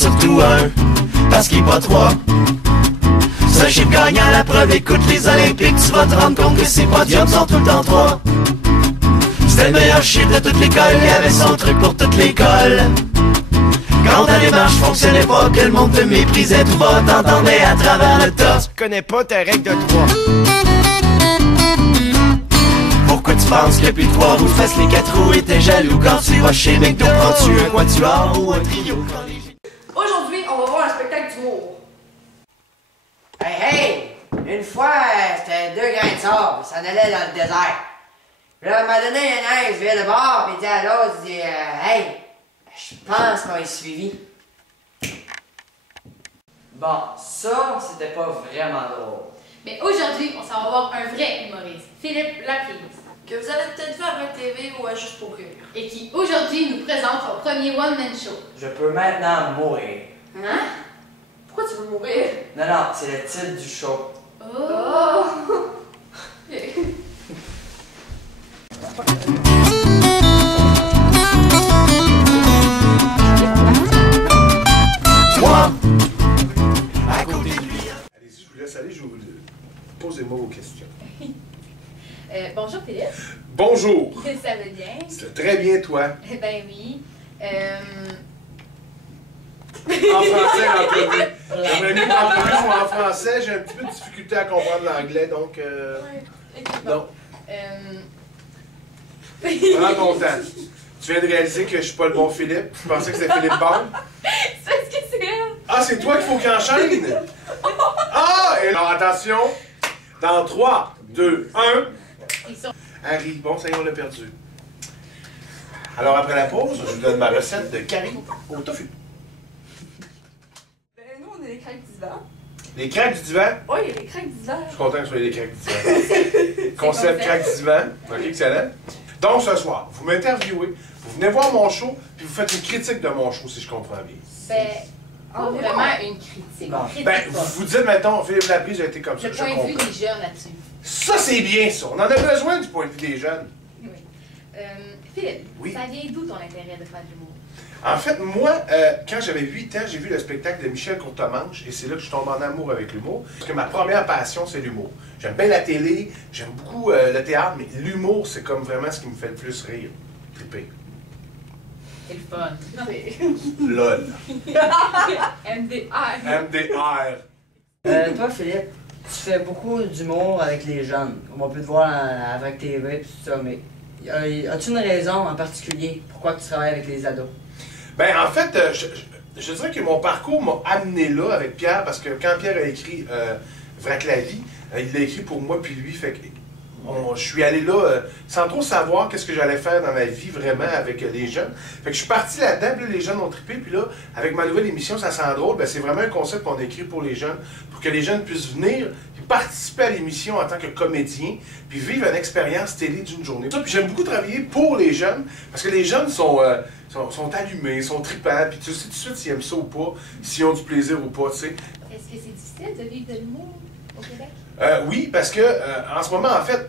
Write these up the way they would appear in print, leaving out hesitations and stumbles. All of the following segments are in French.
surtout un, parce qu'il n'est pas trois. C'est un chiffre gagnant, la preuve, écoute les Olympiques, tu vas te rendre compte que ces podiums sont tout le temps trois. C'était le meilleur chiffre de toute l'école, il y avait son truc pour toute l'école. Quand ta démarche fonctionnait pas, que le monde te méprisait tout bas, t'entendais à travers le tas. Tu connais pas ta règle de 3. Pourquoi tu penses que plus de 3 roues fassent les 4 roues et t'es jaloux quand tu vas chez McDo? Prends-tu un quatuor ou un trio? Aujourd'hui, on va voir un spectacle d'humour. Hey, une fois, c'était 2 grains de sable, ça allait dans le désert. Puis là, à un moment donné, un je viens de bord, puis il dit à l'autre, il dit, hey, je pense qu'on est suivi. Bon, ça, c'était pas vraiment drôle. Mais aujourd'hui, on s'en va voir un vrai humoriste, Philippe Laprise. Que vous avez peut-être vu à la TV ou à Juste pour rire. Et qui aujourd'hui nous présente son premier one-man show. Je peux maintenant mourir. Hein? Pourquoi tu veux mourir? Non, non, c'est le titre du show. Oh! Moi, à côté de lui. Allez-y, je vous laisse aller, posez-moi vos questions. Bonjour Philippe. Bonjour! Ça va bien? C'est très bien, toi. Ben oui. En français, l'entrevue. J'aimerais mieux que l'entrevue soit en français, j'ai un petit peu de difficulté à comprendre l'anglais, donc... Non. Prends ton temps. Tu viens de réaliser que je suis pas le bon Philippe. Tu pensais que c'était Philippe Bond? C'est parce que c'est elle. Ah, c'est toi qu'il faut qu'il enchaîne? Ah! Et alors, attention. Dans 3, 2, 1... Harry, bon, ça y est, on l'a perdu. Alors, après la pause, je vous donne ma recette de curry au tofu. Ben, nous, on est les craques du divan. Les craques du divan? Oui, les craques du divan. Je suis content que ce soit les craques du divan. Concept craques du divan. OK, excellent. Donc, ce soir, vous m'interviewez, vous venez voir mon show, puis vous faites une critique de mon show, si je comprends bien. Ben, vraiment une critique. Bon. Critique Ben, pas. vous dites, mettons, Philippe Laprise a été comme ça, Le je point de vue comprends. des jeunes là-dessus. Ça, c'est bien, ça. On en a besoin du point de vue des jeunes. Oui. Philippe, Oui. ça vient d'où ton intérêt de faire de l'humour? En fait, moi, quand j'avais 8 ans, j'ai vu le spectacle de Michel Courtemanche et c'est là que je suis tombé en amour avec l'humour. Parce que ma première passion, c'est l'humour. J'aime bien la télé, j'aime beaucoup le théâtre, mais l'humour, c'est comme vraiment ce qui me fait le plus rire. Triper. C'est le fun. LOL. MDR. MDR. Toi, Philippe, tu fais beaucoup d'humour avec les jeunes. On peut te voir avec TV et tout ça, mais as-tu une raison en particulier pourquoi tu travailles avec les ados? Ben, en fait, je dirais que mon parcours m'a amené là avec Pierre, parce que quand Pierre a écrit Vrac la vie, il l'a écrit pour moi puis lui, fait que je suis allé là sans trop savoir qu'est-ce que j'allais faire dans ma vie vraiment avec les jeunes. Fait que je suis parti là-dedans, puis là, les jeunes ont trippé, puis là, avec ma nouvelle émission, ça sent drôle, ben, c'est vraiment un concept qu'on a écrit pour les jeunes, pour que les jeunes puissent venir, puis participer à l'émission en tant que comédien, puis vivre une expérience télé d'une journée. Ça, puis j'aime beaucoup travailler pour les jeunes, parce que les jeunes sont allumés, sont trippants, puis tu sais tout de suite s'ils aiment ça ou pas, s'ils ont du plaisir ou pas, tu sais. Est-ce que c'est difficile de vivre de l'humour au Québec? Oui, parce que en ce moment, en fait,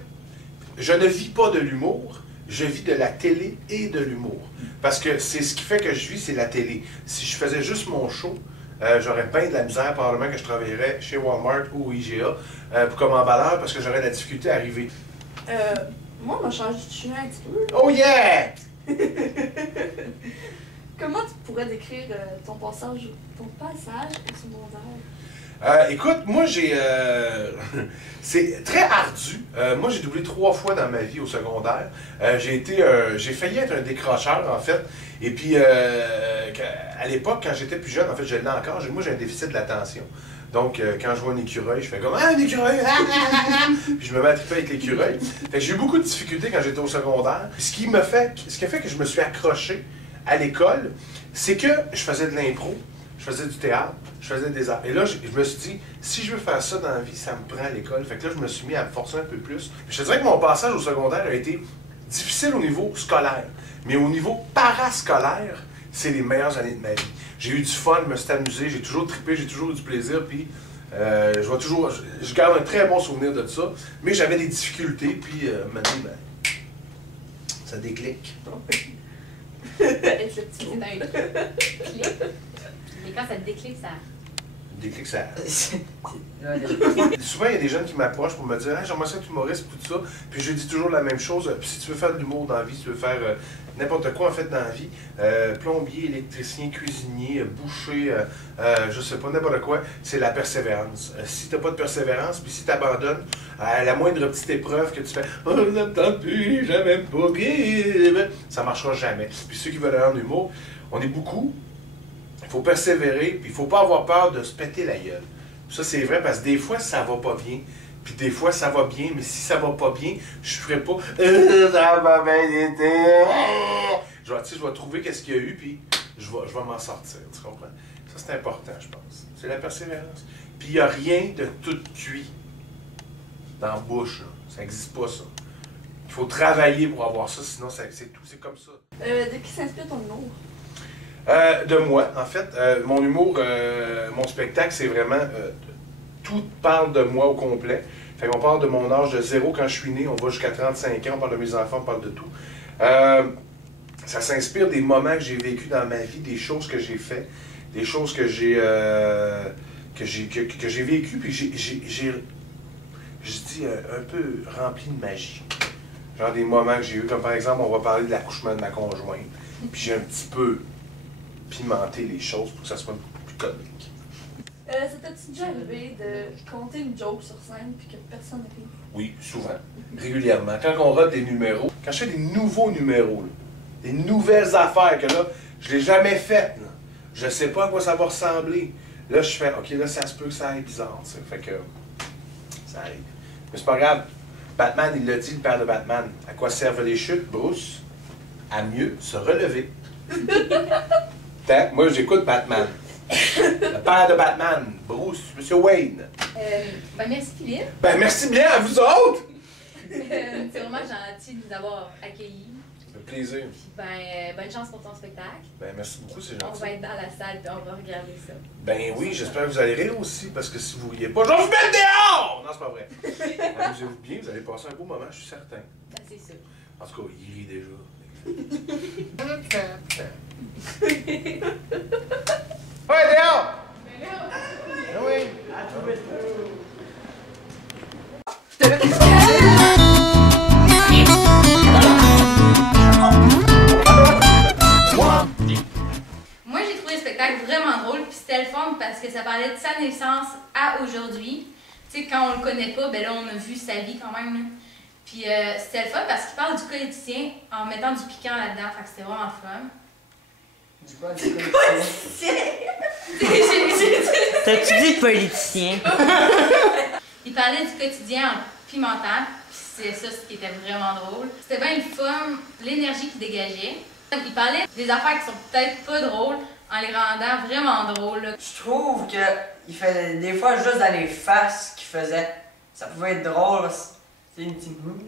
je ne vis pas de l'humour, je vis de la télé et de l'humour. Parce que c'est ce qui fait que je vis, c'est la télé. Si je faisais juste mon show, j'aurais bien de la misère, probablement que je travaillerais chez Walmart ou au IGA comme emballeur, parce que j'aurais de la difficulté à arriver. Moi, on m'a changé de chemin un petit peu. Oh yeah! Comment tu pourrais décrire ton passage au secondaire? Écoute, moi j'ai... c'est très ardu. Moi j'ai doublé 3 fois dans ma vie au secondaire. J'ai failli être un décrocheur en fait. Et puis à l'époque, quand j'étais plus jeune, en fait je l'ai encore, moi j'ai un déficit de l'attention. Donc quand je vois un écureuil, je fais comme « Ah, un écureuil! » Puis je me mets à triper avec l'écureuil. Fait que j'ai eu beaucoup de difficultés quand j'étais au secondaire. Ce qui a fait que je me suis accroché à l'école, c'est que je faisais de l'impro. Je faisais du théâtre, je faisais des arts. Et là, je me suis dit, si je veux faire ça dans la vie, ça me prend à l'école. Fait que là, je me suis mis à me forcer un peu plus. Je te dirais que mon passage au secondaire a été difficile au niveau scolaire. Mais au niveau parascolaire, c'est les meilleures années de ma vie. J'ai eu du fun, je me suis amusé, j'ai toujours trippé, j'ai toujours eu du plaisir. Puis, je garde un très bon souvenir de ça. Mais j'avais des difficultés, puis maintenant, ben, ça déclique. C'est un clic. Et quand ça te déclic, ça. Déclic, ça. Souvent, il y a des jeunes qui m'approchent pour me dire hey, j'aimerais ça être humoriste, tout ça. Puis je dis toujours la même chose. Puis si tu veux faire de l'humour dans la vie, si tu veux faire n'importe quoi en fait dans la vie, plombier, électricien, cuisinier, boucher, je sais pas, n'importe quoi, c'est la persévérance. Si tu n'as pas de persévérance, puis si tu abandonnes à la moindre petite épreuve que tu fais oh, je n'entends plus, j'aime pas, ça marchera jamais. Puis ceux qui veulent aller en humour, on est beaucoup. Il faut persévérer, puis il faut pas avoir peur de se péter la gueule. Ça, c'est vrai, parce que des fois, ça va pas bien. Puis des fois, ça va bien, mais si ça va pas bien, je ferai pas ça va bien été. Je vais trouver qu'est-ce qu'il y a eu, puis je vais m'en sortir. Tu comprends? Ça, c'est important, je pense. C'est la persévérance. Puis il n'y a rien de tout cuit dans la bouche. Là. Ça n'existe pas, ça. Il faut travailler pour avoir ça, sinon c'est tout. C'est comme ça. De qui s'inspire ton humour? De moi, en fait. Mon humour, mon spectacle, c'est vraiment... tout parle de moi au complet. Fait qu'on parle de mon âge de 0 quand je suis né, on va jusqu'à 35 ans, on parle de mes enfants, on parle de tout. Ça s'inspire des moments que j'ai vécu dans ma vie, des choses que j'ai fait, des choses que j'ai vécues, puis je dis, un peu rempli de magie. Genre des moments que j'ai eu, comme par exemple, on va parler de l'accouchement de ma conjointe, puis j'ai un petit peu pimenter les choses pour que ça soit un peu plus comique. Ça t'as-tu déjà arrivé de compter une joke sur scène puis que personne ne rit? Oui, souvent, régulièrement. Quand on rate des numéros, quand je fais des nouveaux numéros, là, des nouvelles affaires que là, je ne l'ai jamais faites, là, je ne sais pas à quoi ça va ressembler. Là, je fais, OK, là, ça se peut que ça aille bizarre, t'sais. Fait que ça arrive. Mais c'est pas grave. Batman, il l'a dit, le père de Batman. À quoi servent les chutes, Bruce? À mieux se relever. Moi, j'écoute Batman. Le père de Batman, Bruce, Monsieur Wayne. Ben merci Philippe. Ben merci bien à vous autres! C'est vraiment gentil de nous avoir accueillis. Ça fait plaisir. Ben, bonne chance pour ton spectacle. Ben merci beaucoup, c'est gentil. On va être dans la salle et on va regarder ça. Ben oui, j'espère que vous allez rire aussi, parce que si vous riez pas, je vais vous mettre dehors! Non, c'est pas vrai. Amusez-vous bien, vous allez passer un beau moment, je suis certain. Ben c'est sûr. En tout cas, il rit déjà. Ouais, dehors! Ben oui. Moi, j'ai trouvé le spectacle vraiment drôle, puis c'était le fun parce que ça parlait de sa naissance à aujourd'hui. Tu sais, quand on le connaît pas, ben là, on a vu sa vie quand même. Là. Puis c'était le fun parce qu'il parle du politicien en mettant du piquant là-dedans, fait que c'était vraiment le fun. Du quoi, du politicien? T'as-tu dit politicien? Il parlait du quotidien en pimentant, puis c'est ça ce qui était vraiment drôle. C'était bien le fun, l'énergie qu'il dégageait. Il parlait des affaires qui sont peut-être pas drôles en les rendant vraiment drôles. Là. Je trouve qu'il fait des fois juste dans les faces qu'il faisait. Ça pouvait être drôle. C'est une petite... Comment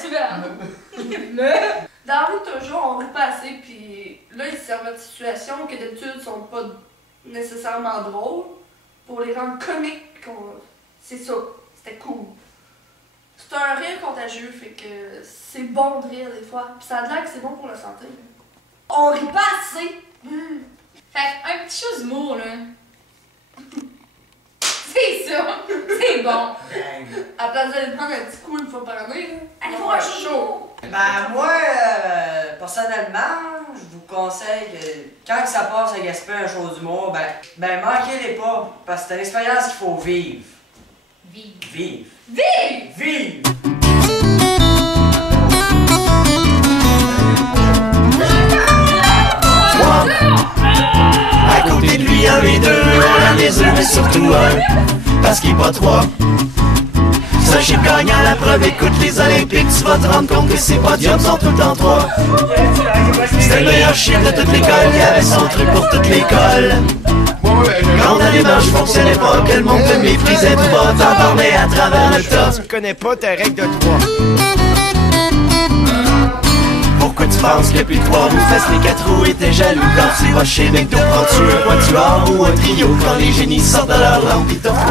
tu vas? Dans la vie, toujours, on rit pas assez, puis là, il se servait de situations que d'habitude sont pas nécessairement drôles pour les rendre comiques. C'est ça, c'était cool. C'est un rire contagieux, fait que c'est bon de rire des fois, puis ça a l'air que c'est bon pour la santé. On rit pas assez! Fait un petit chose d'humour, là. C'est ça! C'est bon! À la place d'aller prendre un petit coup une fois par année, là. Allez voir un show! Ben moi, personnellement, je vous conseille que quand ça passe à Gaspé un show d'humour, ben manquez-les pas, parce que c'est une expérience qu'il faut vivre. Vive! Vive! Vive! Vive! À côté de lui, un et deux, on a les œufs, mais surtout un, parce qu'il est pas trois. C'est un chiffre gagnant, la preuve, écoute les Olympiques, tu vas te rendre compte que ces podiums sont tout le temps trois. C'était le meilleur chiffre de toute l'école, il y avait son truc pour toute l'école. Quand on allait dans, je fonctionnais pas, que le monde te méprisait tout bas, t'en parlais à travers le top. Tu connais pas ta règle de 3. Pourquoi tu penses que puis toi nous fasse les 4 roues et t'es jaloux quand tu vas chez McDo? Prends-tu un quatuor ou un trio quand les génies sortent de leur lampe pis t'offrent